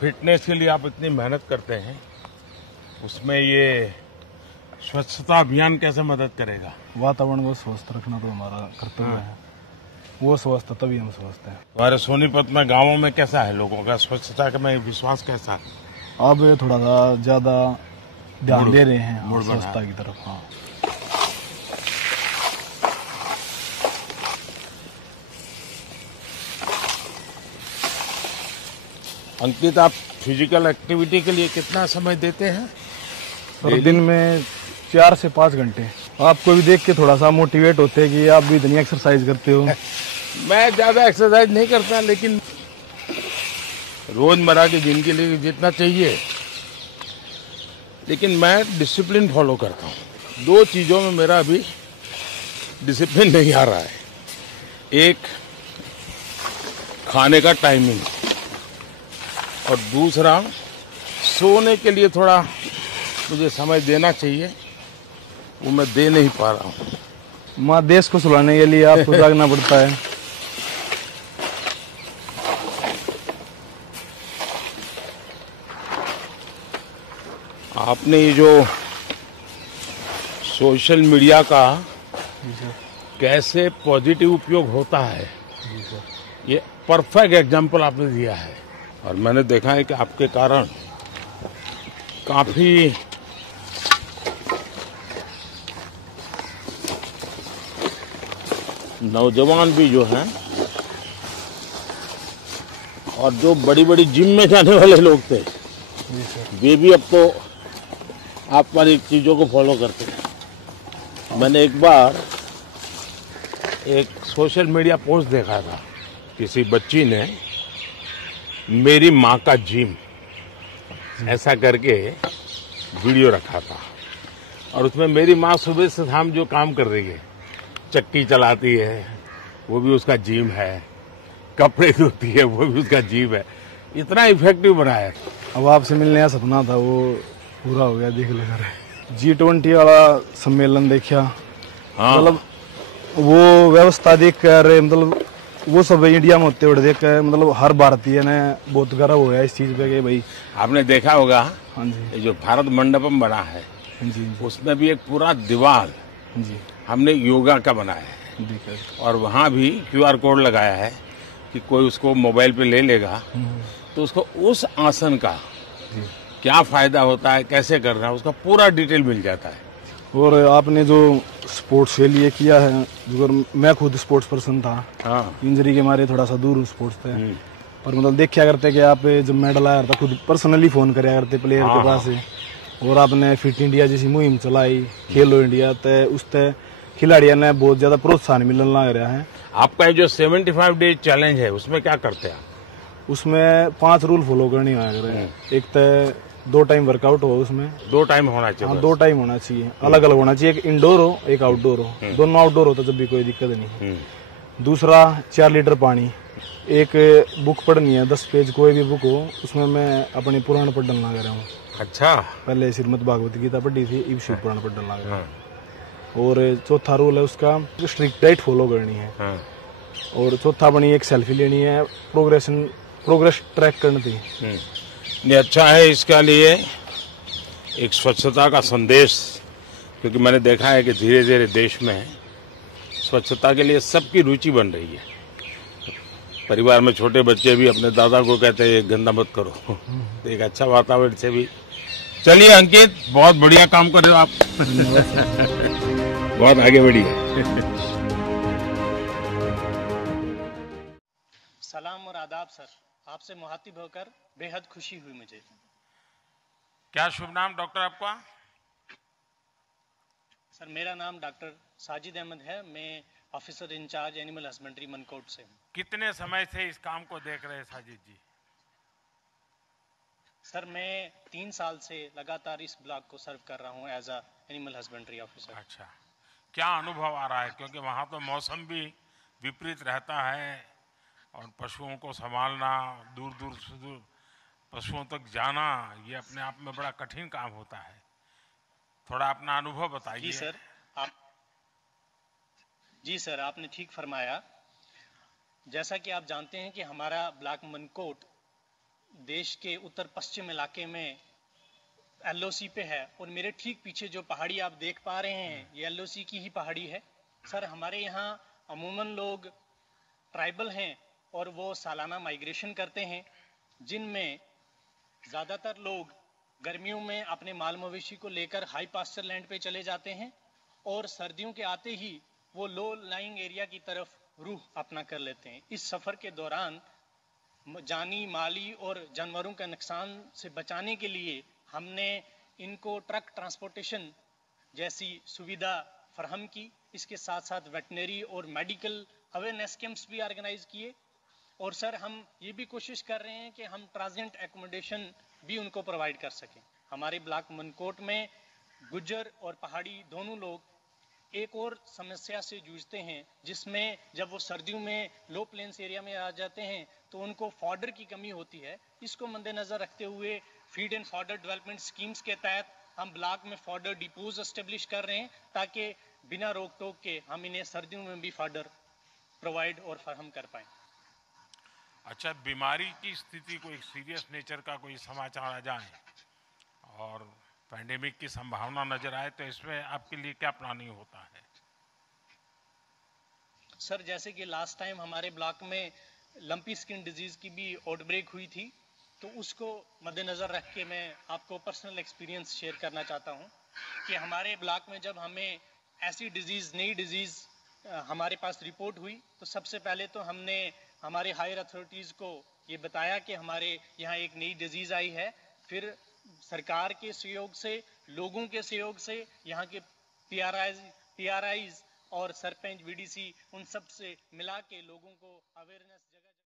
Fitness के लिए आप इतनी मेहनत करते हैं, उसमें ये स्वच्छता अभियान कैसे मदद करेगा? वातावरण को स्वस्थ रखना तो हमारा कर्तव्य है। वो स्वस्थ है तभी हम स्वस्थ हैं। हमारे सोनीपत में गांवों में कैसा है लोगों का स्वच्छता का में विश्वास कैसा है? अब थोड़ा सा ज्यादा ध्यान दे रहे हैं स्वच्छता की तरफ। हाँ, अंकित, आप फिजिकल एक्टिविटी के लिए कितना समय देते हैं? सर दिन में 4 से 5 घंटे। आपको भी देख के थोड़ा सा मोटिवेट होते हैं कि आप भी इतनी एक्सरसाइज करते हो। मैं ज्यादा एक्सरसाइज नहीं करता, लेकिन रोजमर्रा की जिंदगी के लिए जितना चाहिए, लेकिन मैं डिसिप्लिन फॉलो करता हूँ। 2 चीजों में मेरा अभी डिसिप्लिन नहीं आ रहा है। एक, खाने का टाइमिंग, और दूसरा, सोने के लिए थोड़ा मुझे समय देना चाहिए, वो मैं दे नहीं पा रहा हूँ। माँ देश को सुलाने के लिए आपको जागना पड़ता है। आपने ये जो सोशल मीडिया का कैसे पॉजिटिव उपयोग होता है, ये परफेक्ट एग्जाम्पल आपने दिया है। और मैंने देखा है कि आपके कारण काफी नौजवान भी जो हैं और जो बड़ी बड़ी जिम में जाने वाले लोग थे, वे भी अब तो आप पर एक चीज़ों को फॉलो करते हैं। मैंने एक बार एक सोशल मीडिया पोस्ट देखा था, किसी बच्ची ने मेरी माँ का जिम ऐसा करके वीडियो रखा था, और उसमें मेरी माँ सुबह से शाम जो काम कर रही है, चक्की चलाती है, वो भी उसका जिम है, कपड़े धोती है, वो भी उसका जिम है। इतना इफेक्टिव बनाया। अब आपसे मिलने का सपना था, वो पूरा हो गया। देख लो सर, G20 वाला सम्मेलन देखा। हाँ, मतलब वो व्यवस्था देख कर, मतलब वो सब इंडिया में होते हुए देख कर, मतलब हर भारतीय ने बहुत गर्व हो गया इस चीज पे कि भाई। आपने देखा होगा, हाँ जी, ये जो भारत मंडपम बना है, जी, उसमें भी एक पूरा दीवार जी, हमने योगा का बनाया है, और वहाँ भी QR कोड लगाया है कि कोई उसको मोबाइल पे ले लेगा तो उसको उस आसन का क्या फायदा होता है, कैसे करना है, उसका पूरा डिटेल मिल जाता है। और आपने जो स्पोर्ट्स के लिए किया है, जो मैं खुद स्पोर्ट्स पर्सन था, हाँ, इंजरी के मारे थोड़ा सा दूर स्पोर्ट्स से, पर मतलब देखा करते कि आप जब मेडल आया था खुद पर्सनली फोन कराया करते प्लेयर के पास से। और आपने फिट इंडिया जैसी मुहिम चलाई, खेलो इंडिया, तो उससे खिलाड़ियों ने बहुत ज्यादा प्रोत्साहन मिलने लग रहा है। आपका जो 75 डेज चैलेंज है, उसमें क्या करते हैं आप? उसमें 5 रूल फॉलो करनी है। एक तो 2 टाइम वर्कआउट हो, उसमें 2 टाइम होना चाहिए। हाँ, 2 टाइम होना चाहिए, अलग अलग होना चाहिए। एक इंडोर हो, एक आउटडोर हो। दोनों आउटडोर हो तो जब भी कोई दिक्कत नहीं। दूसरा, 4 लीटर पानी। एक बुक पढ़नी है, 10 पेज कोई भी बुक हो, उसमें मैं अपने पुराण पढ़ डालना कर रहा हूँ। अच्छा, पहले श्रीमद् भागवत गीता पढ़ी थी, अब शिव पुराण पढ़ डालना कर रहा हूँ। और चौथा रूल है उसका, स्ट्रिक्ट डाइट फॉलो करनी है। और चौथा बनी एक सेल्फी लेनी है, प्रोग्रेस ट्रैक करनी थी। ये अच्छा है, इसका लिए एक स्वच्छता का संदेश, क्योंकि मैंने देखा है कि धीरे धीरे देश में स्वच्छता के लिए सबकी रुचि बन रही है। परिवार में छोटे बच्चे भी अपने दादा को कहते हैं गंदा मत करो। तो एक अच्छा वातावरण से भी। चलिए अंकित, बहुत बढ़िया काम कर रहे हो आप। बहुत आगे बढ़िए। सलाम और आदाब सर, आपसे मुखातिब होकर बेहद खुशी हुई मुझे। क्या शुभ नाम डॉक्टर आपका? सर मेरा नाम डॉक्टर साजिद अहमद है। मैं officer in-charge animal husbandry Mankot से हूँ। कितने समय से इस काम को देख रहे हैं साजिद जी? सर मैं 3 साल से लगातार इस ब्लॉक को सर्व कर रहा हूँ as a animal husbandry officer. अच्छा, क्या अनुभव आ रहा है? क्योंकि वहाँ तो मौसम भी विपरीत रहता है, और पशुओं को संभालना, दूर दूर से पशुओं तक जाना, ये अपने आप में बड़ा कठिन काम होता है। थोड़ा अपना अनुभव बताइए। जी सर, आपने ठीक फरमाया। जैसा कि आप जानते हैं कि हमारा ब्लॉक मनकोट देश के उत्तर पश्चिम इलाके में एलओसी पे है और मेरे ठीक पीछे जो पहाड़ी आप देख पा रहे हैं ये एलओसी की ही पहाड़ी है। सर हमारे यहाँ अमूमन लोग ट्राइबल हैं और वो सालाना माइग्रेशन करते हैं, जिनमें ज़्यादातर लोग गर्मियों में अपने माल मवेशी को लेकर हाई पास्चर लैंड पे चले जाते हैं और सर्दियों के आते ही वो लो लाइंग एरिया की तरफ रुख अपना कर लेते हैं। इस सफ़र के दौरान जानी माली और जानवरों का नुकसान से बचाने के लिए हमने इनको ट्रक ट्रांसपोर्टेशन जैसी सुविधा फराहम की। इसके साथ साथ वेटनरी और मेडिकल अवेयरनेस कैंप्स भी ऑर्गेनाइज किए और सर हम ये भी कोशिश कर रहे हैं कि हम ट्रांजिएंट एकोमोडेशन भी उनको प्रोवाइड कर सकें। हमारे ब्लॉक मनकोट में गुज्जर और पहाड़ी दोनों लोग एक और समस्या से जूझते हैं, जिसमें जब वो सर्दियों में लो प्लेन्स एरिया में आ जाते हैं तो उनको फॉडर की कमी होती है। इसको मद्देनजर रखते हुए feed and fodder development schemes के तहत हम ब्लॉक में फॉडर डिपोज एस्टेब्लिश कर रहे हैं ताकि बिना रोक टोक के हम इन्हें सर्दियों में भी फॉडर प्रोवाइड और फराहम कर पाएँ। अच्छा, बीमारी की स्थिति कोई सीरियस नेचर का कोई समाचार आ जाए और पैंडेमिक की संभावना नजर आए तो इसमें आपके लिए क्या प्लानिंग होता है? सर जैसे कि लास्ट टाइम हमारे ब्लॉक में लंपी स्किन डिजीज की भी आउटब्रेक हुई थी, तो उसको मद्देनजर रख के मैं आपको पर्सनल एक्सपीरियंस शेयर करना चाहता हूं कि हमारे ब्लॉक में जब हमें ऐसी नई डिजीज हमारे पास रिपोर्ट हुई तो सबसे पहले तो हमने हमारे हायर अथॉरिटीज़ को ये बताया कि हमारे यहाँ एक नई डिजीज़ आई है। फिर सरकार के सहयोग से, लोगों के सहयोग से, यहाँ के पीआरआईज और सरपंच वीडीसी उन सब से मिला के लोगों को अवेयरनेस जगह